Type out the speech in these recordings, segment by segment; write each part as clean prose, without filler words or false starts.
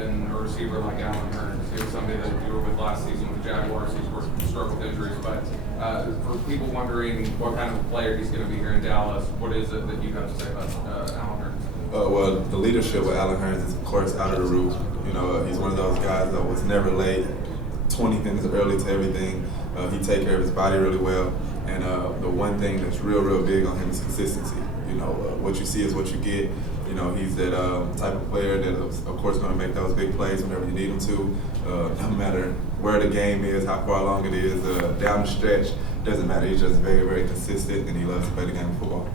in a receiver like Alan Hurns. He was somebody that you were with last season with the Jaguars. He's struggled with injuries, but for people wondering what kind of player he's going to be here in Dallas, what is it that you have to say about Alan Hurns? Well, the leadership with Alan Hurns is, of course, out of the roof. You know, he's one of those guys that was never late, 20 minutes early to everything. He take care of his body really well. And the one thing that's real big on him is consistency. You know, what you see is what you get. You know, he's that type of player that is, of course, going to make those big plays whenever you need him to. No matter where the game is, how far along it is, down the stretch, doesn't matter. He's just very consistent, and he loves to play the game of football.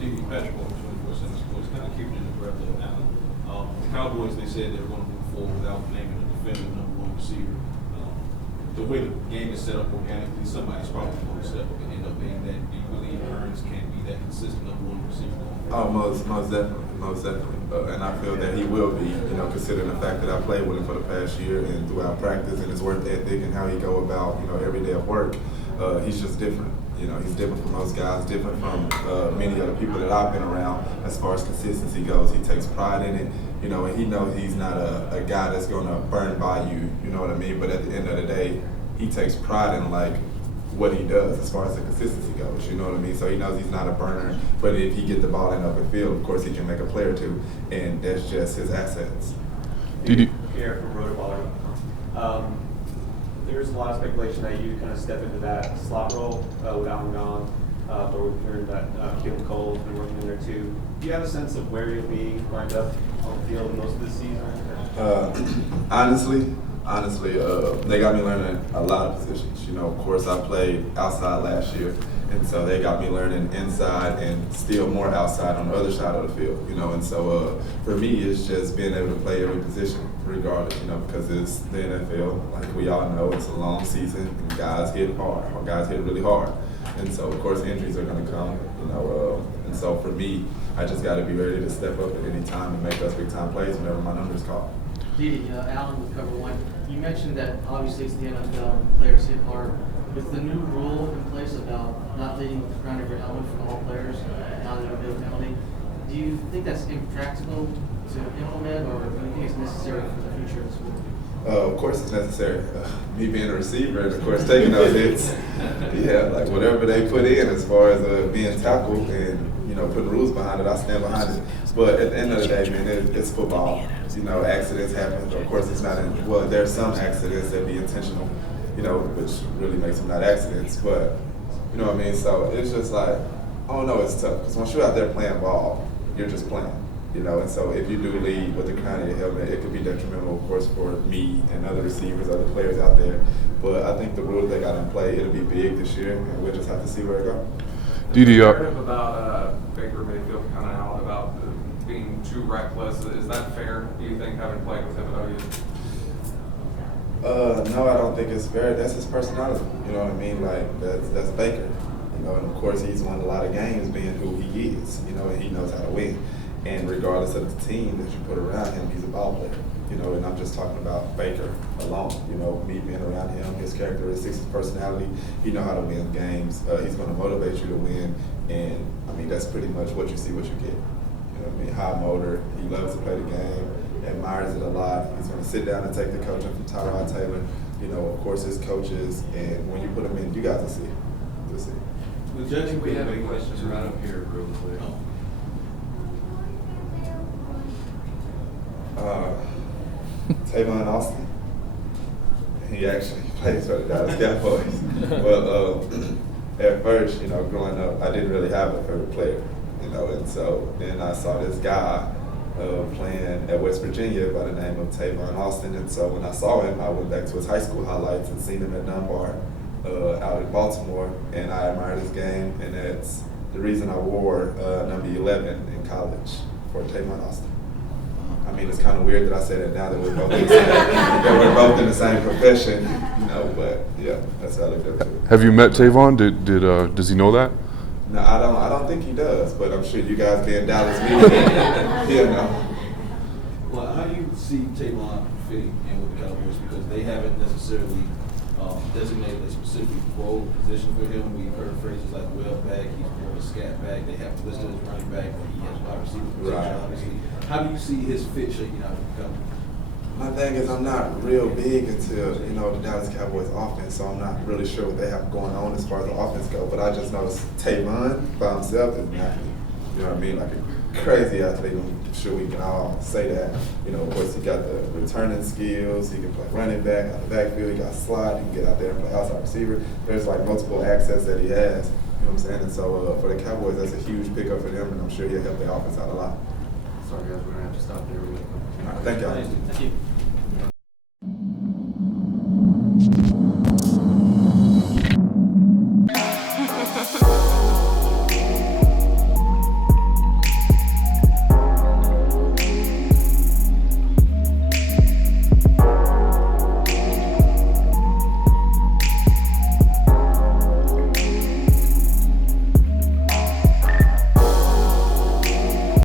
Dede Westbrook, 24/7 Sports, kind of keeping in the breath of Allen. The Cowboys, they said they were going to move forward without naming the defender #1 receiver. The way the game is set up organically, somebody's probably going to step up and end up being that. Do you believe Hurns can be that consistent #1 receiver going forward? Most definitely. And I feel that he will be, you know, considering the fact that I played with him for the past year and throughout practice and his work ethic and how he go about, you know, every day of work. He's just different. You know, he's different from most guys, different from many other people that I've been around as far as consistency goes. He takes pride in it, you know, and he knows he's not a guy that's going to burn by you know what I mean? But at the end of the day, he takes pride in, like, what he does as far as the consistency goes, you know what I mean? So he knows he's not a burner, but if he get the ball in open field, of course he can make a play or two, and that's just his assets. Pierre from Rotoballer. There's a lot of speculation that you kind of step into that slot role with Allen gone, but we've heard that Keelan Cole's been working in there too. Do you have a sense of where you'll be lined up on the field most of the season? Honestly, they got me learning a lot of positions. You know, of course, I played outside last year, and so they got me learning inside and still more outside on the other side of the field. You know, and so for me, it's just being able to play every position regardless. You know, because it's the NFL. Like we all know, it's a long season, and guys hit hard. Guys hit really hard, and so of course injuries are going to come. You know, and so for me, I just got to be ready to step up at any time and make those big time plays whenever my number is called. Dede, Alan with Cover One. You mentioned that obviously it's the NFL and players hit hard. With the new rule in place about not leading with the crown of your helmet for all players, not a big penalty, do you think that's impractical to implement, or do you think it's necessary for the future of the sport? Of course it's necessary. Me being a receiver and of course taking those hits, yeah, like whatever they put in as far as being tackled and, you know, putting rules behind it, I stand behind it. But at the end of the day, man, it's football. You know, accidents happen. Of course, it's not. Well, there's some accidents that be intentional, you know, which really makes them not accidents. But you know what I mean. So it's just like, I don't know, it's tough because once you're out there playing ball, you're just playing, you know. And so if you do lead with the crown of your helmet, it could be detrimental, of course, for me and other receivers, other players out there. But I think the rules they got in play, it'll be big this year, and we'll just have to see where it goes. Dede, about Baker Mayfield kind of out about being too reckless. Is that fair, do you think, having played with him at OU? No, I don't think it's fair. That's his personality. You know what I mean? Like, that's Baker. You know, and of course he's won a lot of games being who he is, you know, and he knows how to win. And regardless of the team that you put around him, he's a ball player. You know, and I'm just talking about Baker alone. You know, me being around him, his characteristics, his personality, he know how to win games. He's going to motivate you to win. And, I mean, that's pretty much what you see, what you get. You know what I mean? High motor. He loves to play the game. Admires it a lot. He's going to sit down and take the coaching from Tyrod Taylor. You know, of course, his coaches. And when you put him in, you guys will see. You'll see. Well, Judge, We have any questions right up here real quick. Tavon Austin. He actually plays for the Dallas Cowboys. Well, at first, you know, growing up, I didn't really have a favorite player, you know, and so then I saw this guy playing at West Virginia by the name of Tavon Austin, and so when I saw him, I went back to his high school highlights and seen him at Dunbar out in Baltimore, and I admired his game, and that's the reason I wore number 11 in college for Tavon Austin. I mean, it's kind of weird that I say that now that we're both in the same profession, you know. But yeah, that's how I looked up to it. Have you met Tavon? Does he know that? No, I don't think he does. But I'm sure you guys being Dallas media, he'll know. Well, how do you see Tavon fitting in with the Cowboys? Because they haven't necessarily designated a specific role position for him. We've heard phrases like well back, he's more of a scat back. They have listed as running back, but he has wide receiver position, Right. obviously. How do you see his fit shaking out with the Cowboys? My thing is I'm not real big into, the Dallas Cowboys offense, so I'm not really sure what they have going on as far as the offense goes. But I just know Tavon by himself is an athlete. You know what I mean? Like a crazy athlete. I'm sure we can all say that. Of course, he got the returning skills. He can play running back out the backfield. He got slot. He can get out there and play outside receiver. There's like multiple access that he has. You know what I'm saying? And so for the Cowboys, that's a huge pickup for them, and I'm sure he'll help their offense out a lot. Sorry guys, we're gonna have to stop there. All right, thank y'all. Thank you.